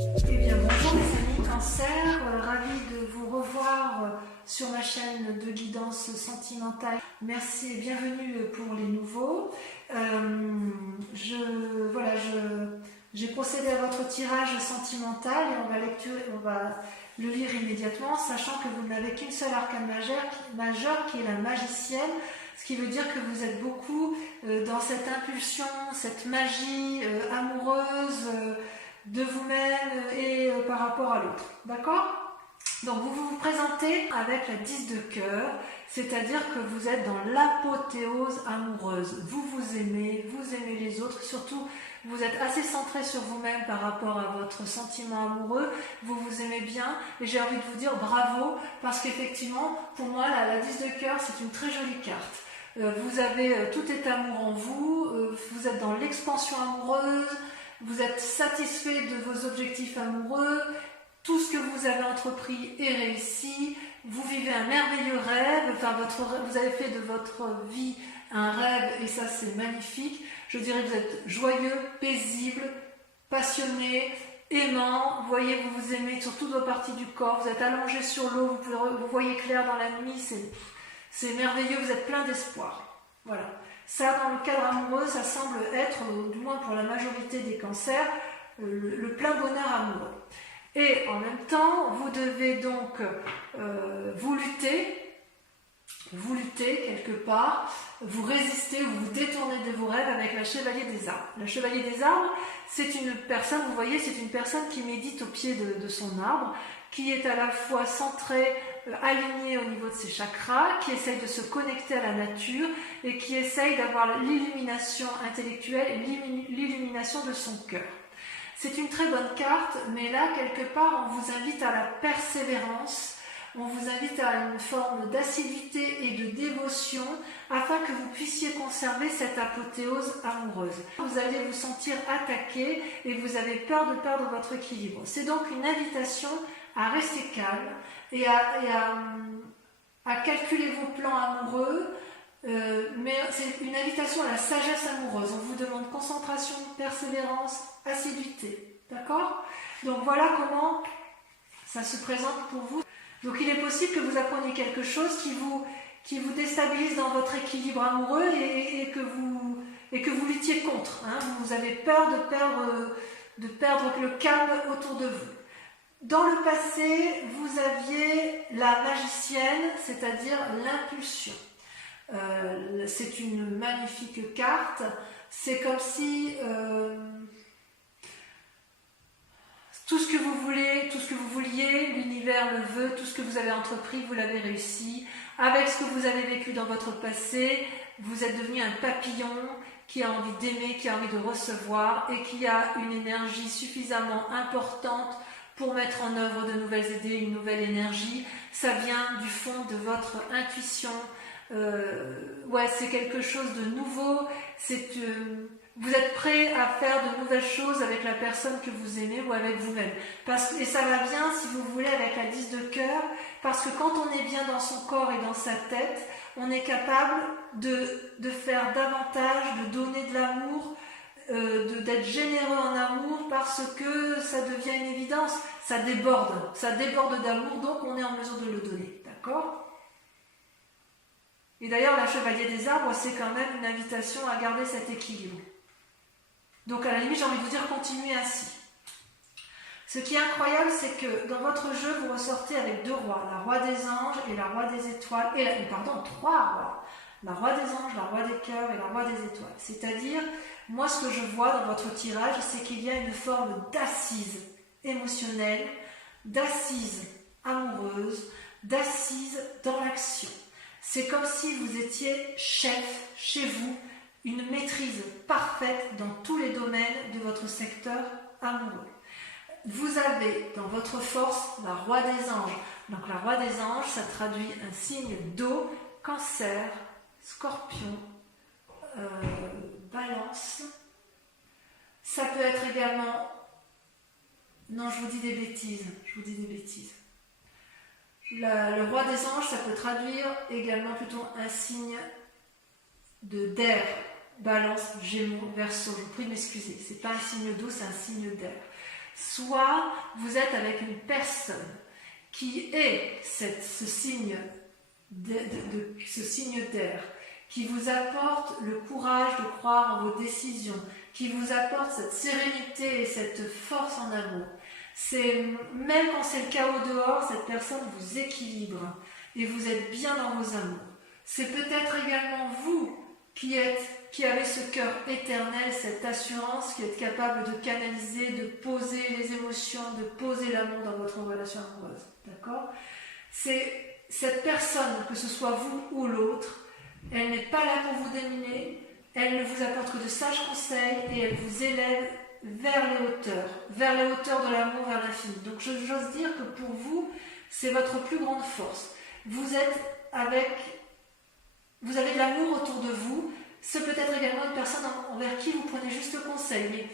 Eh bien, bonjour mes amis Cancer, ravi de vous revoir sur ma chaîne de guidance sentimentale. Merci et bienvenue pour les nouveaux. J'ai procédé à votre tirage sentimental et on va le lire immédiatement, sachant que vous n'avez qu'une seule arcane majeure qui est la magicienne, ce qui veut dire que vous êtes beaucoup dans cette impulsion, cette magie amoureuse de vous-même et par rapport à l'autre. D'accord ? Donc vous vous présentez avec la 10 de cœur, c'est-à-dire que vous êtes dans l'apothéose amoureuse. Vous aimez les autres, surtout vous êtes assez centré sur vous-même par rapport à votre sentiment amoureux, vous vous aimez bien et j'ai envie de vous dire bravo parce qu'effectivement pour moi la 10 de cœur c'est une très jolie carte. Vous avez tout est amour en vous, vous êtes dans l'expansion amoureuse, vous êtes satisfait de vos objectifs amoureux, tout ce que vous avez entrepris est réussi, vous vivez un merveilleux rêve, vous avez fait de votre vie un rêve et ça c'est magnifique. Je dirais que vous êtes joyeux, paisible, passionné, aimant, vous voyez, vous vous aimez sur toutes vos parties du corps, vous êtes allongé sur l'eau, vous voyez clair dans la nuit, c'est merveilleux, vous êtes plein d'espoir. Voilà. Ça, dans le cadre amoureux, ça semble être, du moins pour la majorité des cancers, le plein bonheur amoureux. Et en même temps, vous devez donc vous lutter quelque part, vous résister ou vous détourner de vos rêves avec la chevalier des arbres. La chevalier des arbres, c'est une personne, vous voyez, c'est une personne qui médite au pied de son arbre, qui est à la fois centrée, alignée au niveau de ses chakras, qui essaye de se connecter à la nature et qui essaye d'avoir l'illumination intellectuelle et l'illumination de son cœur. C'est une très bonne carte, mais là, quelque part, on vous invite à la persévérance, on vous invite à une forme d'assiduité et de dévotion afin que vous puissiez conserver cette apothéose amoureuse. Vous allez vous sentir attaqué et vous avez peur de perdre votre équilibre. C'est donc une invitation à rester calme et à calculer vos plans amoureux, mais c'est une invitation à la sagesse amoureuse. On vous demande concentration, persévérance, assiduité. D'accord ? Donc voilà comment ça se présente pour vous. Donc il est possible que vous appreniez quelque chose qui vous déstabilise dans votre équilibre amoureux et que vous luttiez contre. Hein. Vous avez peur de perdre le calme autour de vous. Dans le passé, vous aviez la magicienne, c'est-à-dire l'impulsion. C'est une magnifique carte. C'est comme si tout ce que vous voulez, tout ce que vous vouliez, l'univers le veut, tout ce que vous avez entrepris, vous l'avez réussi. Avec ce que vous avez vécu dans votre passé, vous êtes devenu un papillon qui a envie d'aimer, qui a envie de recevoir et qui a une énergie suffisamment importante pour mettre en œuvre de nouvelles idées, une nouvelle énergie. Ça vient du fond de votre intuition. C'est quelque chose de nouveau. Vous êtes prêt à faire de nouvelles choses avec la personne que vous aimez ou avec vous-même. Et ça va bien, si vous voulez, avec la 10 de cœur, parce que quand on est bien dans son corps et dans sa tête, on est capable de faire davantage, de donner de l'amour, d'être généreux en amour, parce que ça devient une évidence, ça déborde d'amour, donc on est en mesure de le donner. D'accord ? Et d'ailleurs, la chevalier des arbres, c'est quand même une invitation à garder cet équilibre. Donc à la limite, j'ai envie de vous dire, continuez ainsi. Ce qui est incroyable, c'est que dans votre jeu, vous ressortez avec deux rois, la roi des anges et la roi des étoiles, trois rois. La roi des anges, la roi des cœurs et la roi des étoiles. C'est-à-dire, moi ce que je vois dans votre tirage, c'est qu'il y a une forme d'assise émotionnelle, d'assise amoureuse, d'assise dans l'action. C'est comme si vous étiez chef chez vous, une maîtrise parfaite dans tous les domaines de votre secteur amoureux. Vous avez dans votre force la roi des anges. Donc la roi des anges, ça traduit un signe d'eau, cancer, scorpion, balance. Ça peut être également... Non, je vous dis des bêtises. Le roi des anges, ça peut traduire également plutôt un signe d'air. Balance, Gémeaux, Verseau. Je vous prie de m'excuser. C'est pas un signe d'eau, c'est un signe d'air. soit vous êtes avec une personne qui est ce signe d'air, qui vous apporte le courage de croire en vos décisions, qui vous apporte cette sérénité et cette force en amour. Même quand c'est le chaos dehors, cette personne vous équilibre et vous êtes bien dans vos amours. C'est peut-être également vous qui avez ce cœur éternel, cette assurance, qui êtes capable de canaliser, de poser les émotions, de poser l'amour dans votre relation amoureuse. D'accord ? C'est cette personne, que ce soit vous ou l'autre, elle n'est pas là pour vous dominer, elle ne vous apporte que de sages conseils et elle vous élève vers les hauteurs de l'amour, vers l'infini. Donc j'ose dire que pour vous, c'est votre plus grande force. Vous avez de l'amour autour de vous, c'est peut-être également une personne envers qui vous prenez juste conseil, mais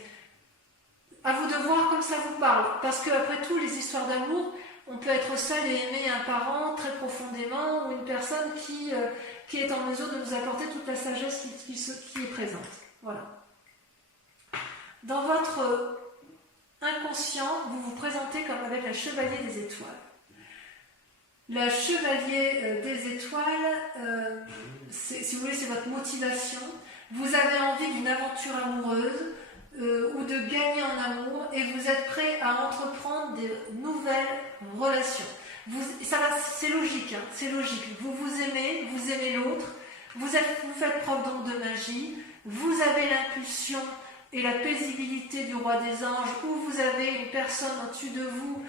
à vous de voir comme ça vous parle, parce qu'après tout, les histoires d'amour, on peut être seul et aimer un parent très profondément, ou une personne qui est en mesure de nous apporter toute la sagesse qui est présente. Voilà. Dans votre inconscient, vous vous présentez comme avec la chevalier des étoiles. La chevalier des étoiles, si vous voulez, c'est votre motivation. Vous avez envie d'une aventure amoureuse ou de gagner en amour et vous êtes prêt à entreprendre des nouvelles relations. C'est logique, hein, c'est logique. Vous aimez l'autre, vous faites preuve donc de magie, vous avez l'impulsion et la paisibilité du roi des anges, ou vous avez une personne au-dessus de vous,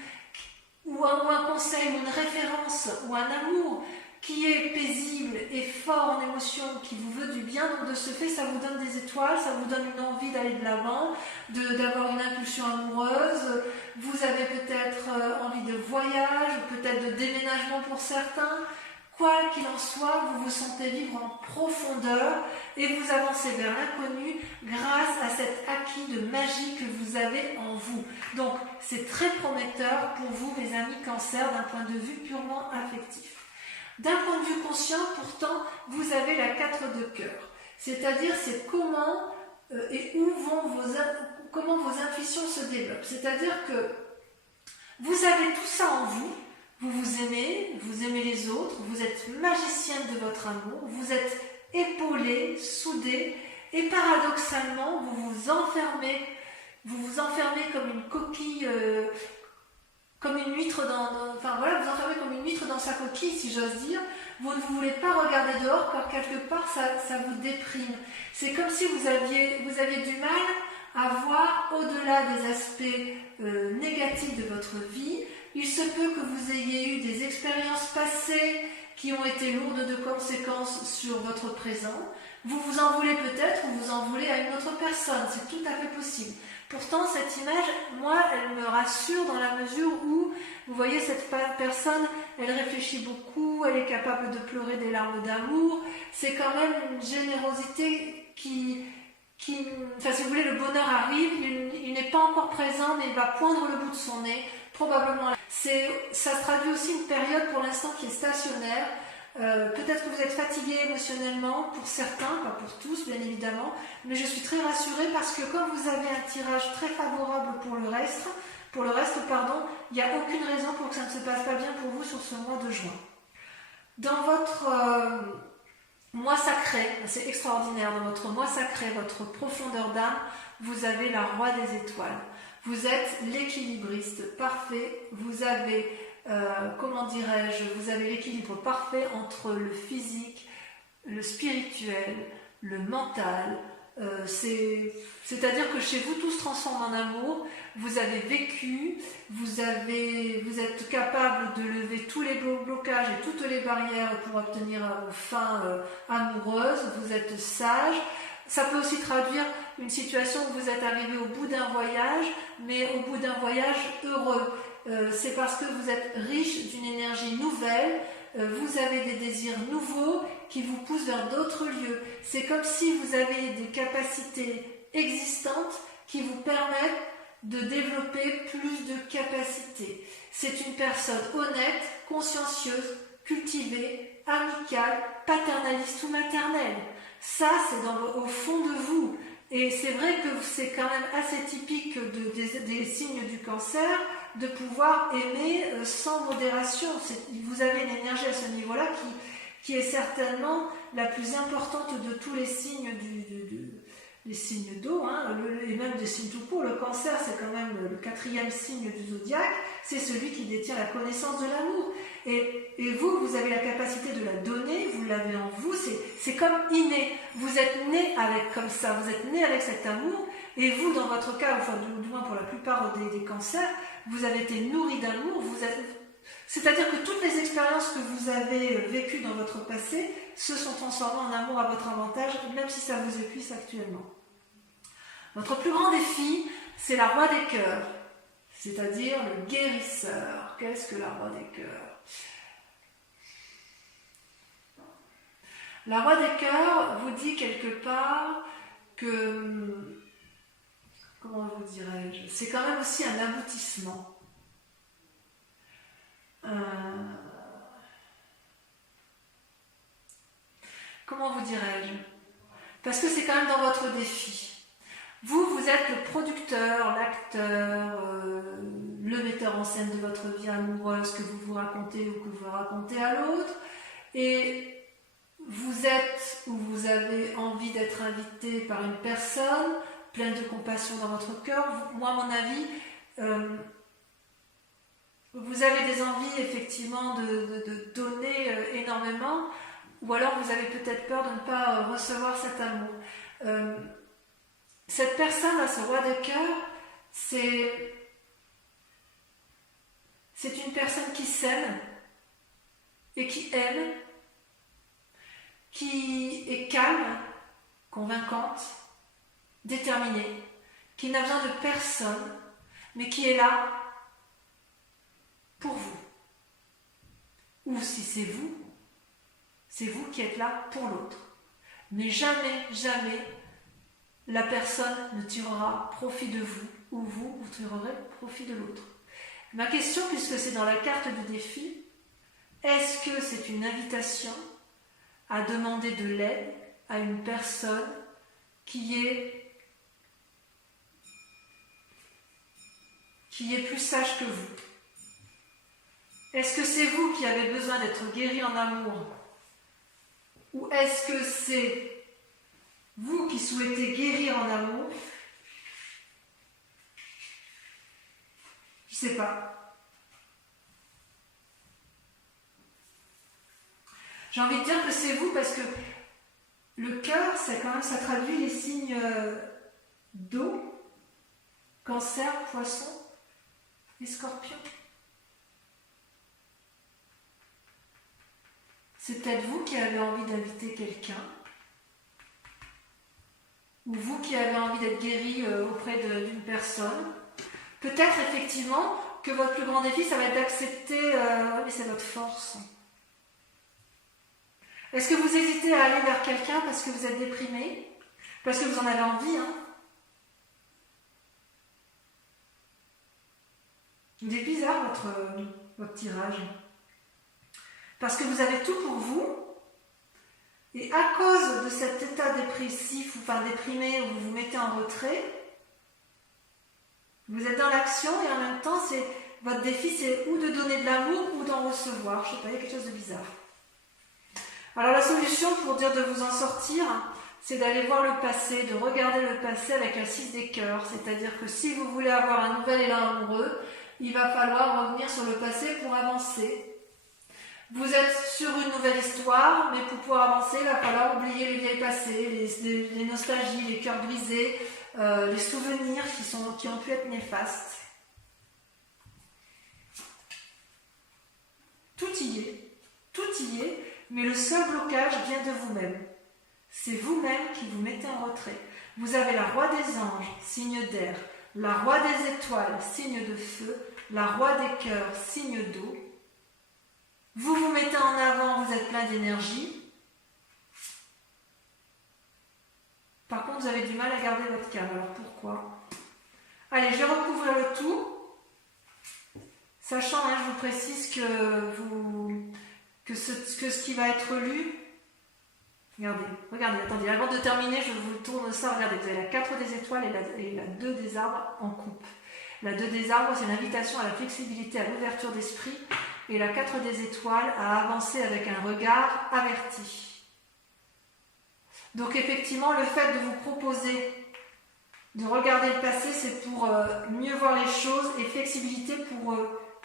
ou un conseil, ou une référence, ou un amour qui est paisible et fort en émotion, qui vous veut du bien. Donc de ce fait, ça vous donne des étoiles, ça vous donne une envie d'aller de l'avant, d'avoir une impulsion amoureuse. Vous avez peut-être envie de voyage, peut-être de déménagement pour certains. Quoi qu'il en soit, vous vous sentez vivre en profondeur et vous avancez vers l'inconnu grâce à cet acquis de magie que vous avez en vous. Donc, c'est très prometteur pour vous, mes amis Cancer, d'un point de vue purement affectif. D'un point de vue conscient, pourtant, vous avez la 4 de cœur. C'est-à-dire, c'est comment et où comment vos intuitions se développent. C'est-à-dire que vous avez tout ça en vous. Vous aimez les autres, vous êtes magicienne de votre amour, vous êtes épaulé, soudé, et paradoxalement, vous vous enfermez comme une coquille, comme une huître vous enfermez comme une huître dans sa coquille, si j'ose dire. Vous ne voulez pas regarder dehors, car quelque part, ça vous déprime. C'est comme si vous aviez du mal à voir au-delà des aspects négatifs de votre vie. Il se peut que vous ayez eu des expériences passées qui ont été lourdes de conséquences sur votre présent. Vous vous en voulez peut-être ou vous en voulez à une autre personne, c'est tout à fait possible. Pourtant, cette image, moi, elle me rassure dans la mesure où, vous voyez, cette personne, elle réfléchit beaucoup, elle est capable de pleurer des larmes d'amour. C'est quand même une générosité si vous voulez, le bonheur arrive, il n'est pas encore présent, mais il va poindre le bout de son nez, probablement. Ça traduit aussi une période pour l'instant qui est stationnaire. Peut-être que vous êtes fatigué émotionnellement, pour certains, pas pour tous bien évidemment, mais je suis très rassurée parce que comme vous avez un tirage très favorable pour le reste, il n'y a aucune raison pour que ça ne se passe pas bien pour vous sur ce mois de juin. Dans votre mois sacré, c'est extraordinaire, dans votre mois sacré, votre profondeur d'âme, vous avez la roi des étoiles. Vous êtes l'équilibriste parfait, vous avez, vous avez l'équilibre parfait entre le physique, le spirituel, le mental. C'est-à-dire que chez vous, tout se transforme en amour. Vous avez vécu, vous êtes capable de lever tous les blocages et toutes les barrières pour obtenir vos fins amoureuses. Vous êtes sage. Ça peut aussi traduire une situation où vous êtes arrivé au bout d'un voyage, mais au bout d'un voyage heureux. C'est parce que vous êtes riche d'une énergie nouvelle, vous avez des désirs nouveaux qui vous poussent vers d'autres lieux. C'est comme si vous avez des capacités existantes qui vous permettent de développer plus de capacités. C'est une personne honnête, consciencieuse, cultivée, amicale, paternaliste ou maternelle. Ça, c'est au fond de vous. Et c'est vrai que c'est quand même assez typique des signes du cancer de pouvoir aimer sans modération. Vous avez une énergie à ce niveau-là qui est certainement la plus importante de tous les signes les signes d'eau, hein, et même des signes tout court. Le cancer, c'est quand même le 4e signe du zodiaque, c'est celui qui détient la connaissance de l'amour. Et vous avez la capacité de la donner, vous l'avez en vous, c'est comme inné. Vous êtes né avec comme ça, vous êtes né avec cet amour, et vous, dans votre cas, enfin du moins pour la plupart des cancers, vous avez été nourri d'amour, c'est-à-dire que toutes les expériences que vous avez vécues dans votre passé se sont transformées en amour à votre avantage, même si ça vous épuise actuellement. Votre plus grand défi, c'est la roi des cœurs, c'est-à-dire le guérisseur. Qu'est-ce que la roi des cœurs? La roi des cœurs vous dit quelque part que, comment vous dirais-je, c'est quand même aussi un aboutissement. Comment vous dirais-je? Parce que c'est quand même dans votre défi. Vous êtes le producteur, l'acteur, le metteur en scène de votre vie amoureuse que vous vous racontez ou que vous racontez à l'autre. Et vous êtes ou vous avez envie d'être invité par une personne pleine de compassion dans votre cœur. Moi, à mon avis, vous avez des envies effectivement de donner énormément, ou alors vous avez peut-être peur de ne pas recevoir cet amour. Cette personne, à ce roi de cœur, c'est une personne qui s'aime et qui aime, qui est calme, convaincante, déterminée, qui n'a besoin de personne, mais qui est là pour vous. Ou si c'est vous qui êtes là pour l'autre. Mais jamais, jamais, la personne ne tirera profit de vous, ou vous tirerez profit de l'autre. Ma question, puisque c'est dans la carte du défi, est-ce que c'est une invitation à demander de l'aide à une personne qui est plus sage que vous? Est-ce que c'est vous qui avez besoin d'être guéri en amour? Ou est-ce que c'est vous qui souhaitez guérir en amour? Je ne sais pas. J'ai envie de dire que c'est vous parce que le cœur, c'est quand même, ça traduit les signes d'eau, cancer, poisson et scorpion. C'est peut-être vous qui avez envie d'inviter quelqu'un, ou vous qui avez envie d'être guéri auprès d'une personne. Peut-être effectivement que votre plus grand défi, ça va être d'accepter, mais c'est votre force. Est-ce que vous hésitez à aller vers quelqu'un parce que vous êtes déprimé? Parce que vous en avez envie, hein? Il est bizarre votre tirage. Parce que vous avez tout pour vous, et à cause de cet état dépressif, ou enfin déprimé, où vous vous mettez en retrait, vous êtes dans l'action, et en même temps, votre défi, c'est ou de donner de l'amour, ou d'en recevoir. Je ne sais pas, il y a quelque chose de bizarre. Alors la solution pour dire de vous en sortir, c'est d'aller voir le passé, de regarder le passé avec un 6 des cœurs. C'est-à-dire que si vous voulez avoir un nouvel élan amoureux, il va falloir revenir sur le passé pour avancer. Vous êtes sur une nouvelle histoire, mais pour pouvoir avancer, il va falloir oublier les vieilles passés, les nostalgies, les cœurs brisés, les souvenirs qui ont pu être néfastes. Tout y est, mais le seul blocage vient de vous-même. C'est vous-même qui vous mettez en retrait. Vous avez la roi des anges, signe d'air, la roi des étoiles, signe de feu, la roi des cœurs, signe d'eau. Vous vous mettez en avant, vous êtes plein d'énergie. Par contre, vous avez du mal à garder votre calme. Alors pourquoi? Allez, je vais recouvrir le tout. Sachant, je vous précise que ce qui va être lu, Regardez, regardez, attendez, avant de terminer, je vous tourne ça. Regardez, vous avez la 4 des étoiles et la 2 des arbres en coupe. La 2 des arbres, c'est l'invitation à la flexibilité, à l'ouverture d'esprit. Et la 4 des étoiles, à avancer avec un regard averti. Donc effectivement, le fait de vous proposer de regarder le passé, c'est pour mieux voir les choses, et flexibilité pour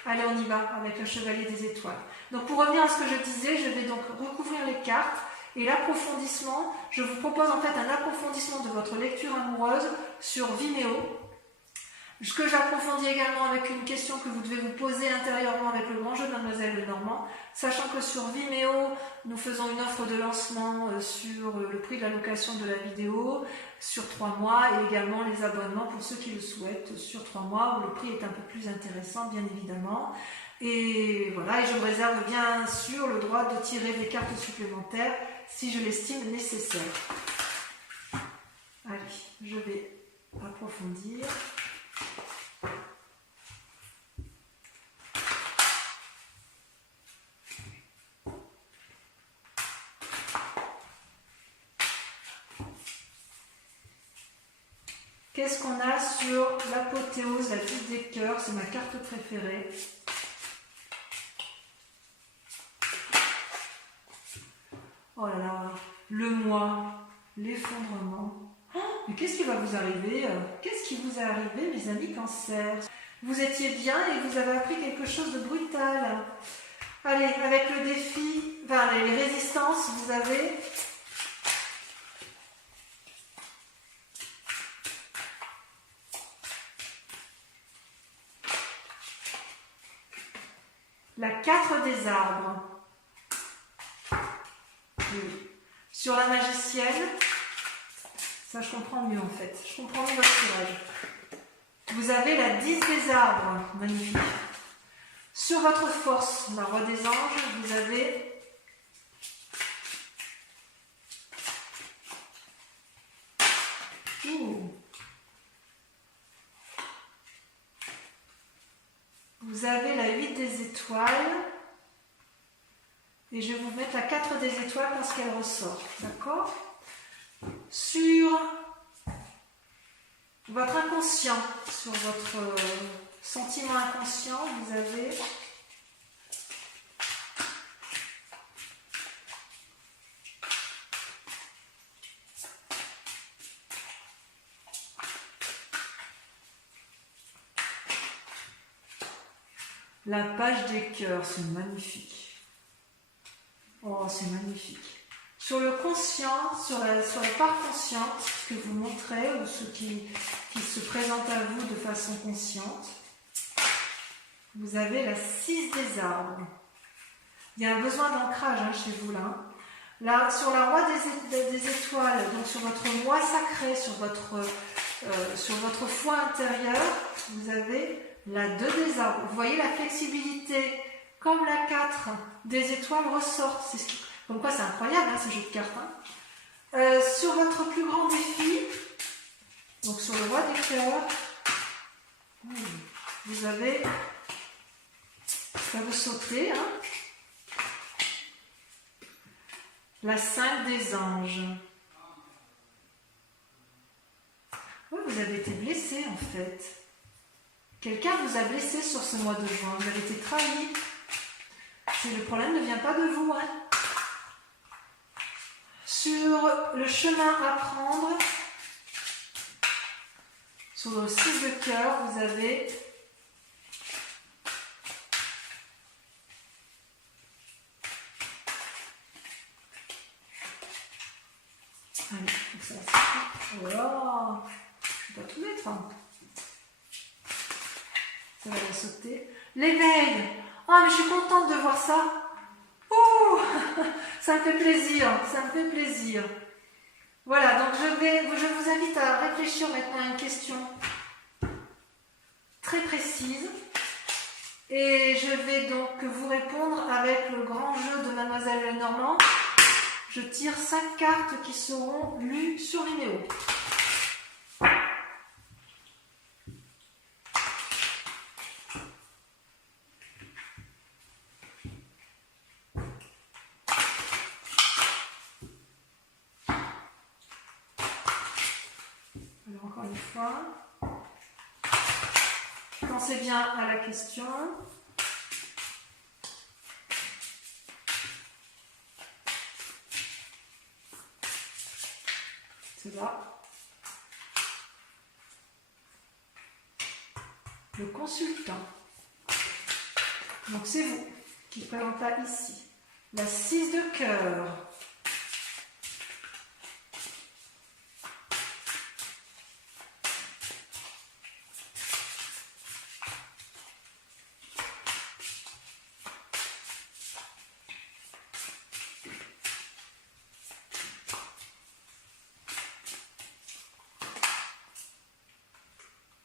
aller on y va avec le chevalier des étoiles. Donc pour revenir à ce que je disais, je vais donc recouvrir les cartes. Et l'approfondissement, je vous propose en fait un approfondissement de votre lecture amoureuse sur Vimeo. Ce que j'approfondis également avec une question que vous devez vous poser intérieurement avec le grand jeu de Mademoiselle Lenormand, sachant que sur Vimeo, nous faisons une offre de lancement sur le prix de la location de la vidéo sur 3 mois et également les abonnements pour ceux qui le souhaitent sur 3 mois où le prix est un peu plus intéressant bien évidemment. Et voilà, et je me réserve bien sûr le droit de tirer des cartes supplémentaires si je l'estime nécessaire. Allez, je vais approfondir. Qu'est-ce qu'on a sur l'apothéose, la 10 des cœurs, c'est ma carte préférée. Oh là là, le moi, l'effondrement. Oh, mais qu'est-ce qui va vous arriver? Qu'est-ce qui vous est arrivé, mes amis Cancer? Vous étiez bien et vous avez appris quelque chose de brutal. Allez, avec le défi, enfin les résistances, vous avez... La 4 des arbres. Oui. Sur la magicienne, ça je comprends mieux en fait. Je comprends mieux votre tirage. Vous avez la 10 des arbres. Magnifique. Sur votre force, la roi des anges, vous avez vous avez la 8 des étoiles. Et je vais vous mettre la 4 des étoiles parce qu'elle ressort. D'accord? Sur votre inconscient, sur votre sentiment inconscient, vous avez la page des cœurs. C'est magnifique. Oh, c'est magnifique. Sur le conscient, sur la part consciente, ce que vous montrez, ou ce qui se présente à vous de façon consciente, vous avez la 6 des arbres. Il y a un besoin d'ancrage chez vous là. Là, sur la roi des étoiles, donc sur votre moi sacré, sur votre foi intérieure, vous avez la 2 des arbres. Vous voyez la flexibilité. Comme la 4 des étoiles ressort. Comme quoi c'est incroyable ce jeu de cartes. Sur votre plus grand défi, donc sur le roi des cœurs, vous avez, ça veut sauter, la 5 des anges. Oui, vous avez été blessé en fait. Quelqu'un vous a blessé sur ce mois de juin. Vous avez été trahi. Le problème ne vient pas de vous. Sur le chemin à prendre, sur le 6 de cœur, vous avez allez, ça va. Oh là, je ne vais pas tout mettre. Ça va la sauter. L'éveil. Oh, mais je suis contente de voir ça. Ouh, ça me fait plaisir, ça me fait plaisir. Voilà, donc je vous invite à réfléchir maintenant à une question très précise. Et je vais donc vous répondre avec le grand jeu de Mademoiselle Lenormand. Je tire 5 cartes qui seront lues sur Vimeo. fois. Pensez bien à la question. C'est là. Le consultant. Donc c'est vous qui présentez ici. La 6 de cœur.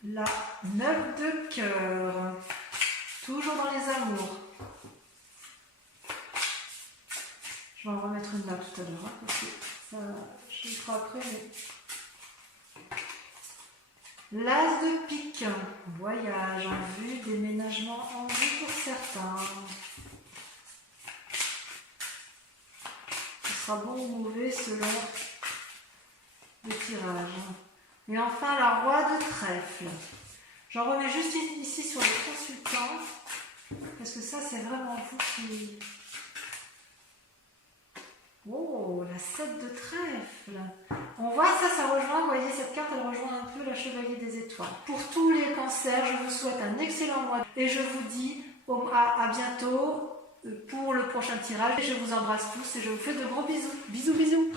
La 9 de cœur. Toujours dans les amours. Je vais en remettre une là tout à l'heure, hein, parce que ça, je le ferai après. Mais... L'as de pique. Voyage en vue, déménagement en vue pour certains. Ce sera bon ou mauvais selon le tirage. Et enfin, la roi de trèfle. J'en remets juste ici sur les consultants, parce que ça, c'est vraiment vous qui... Oh, la 7 de trèfle. On voit ça, ça rejoint, vous voyez, cette carte, elle rejoint un peu la chevalier des étoiles. Pour tous les cancers, je vous souhaite un excellent mois et je vous dis à bientôt pour le prochain tirage. Je vous embrasse tous et je vous fais de gros bisous. Bisous, bisous.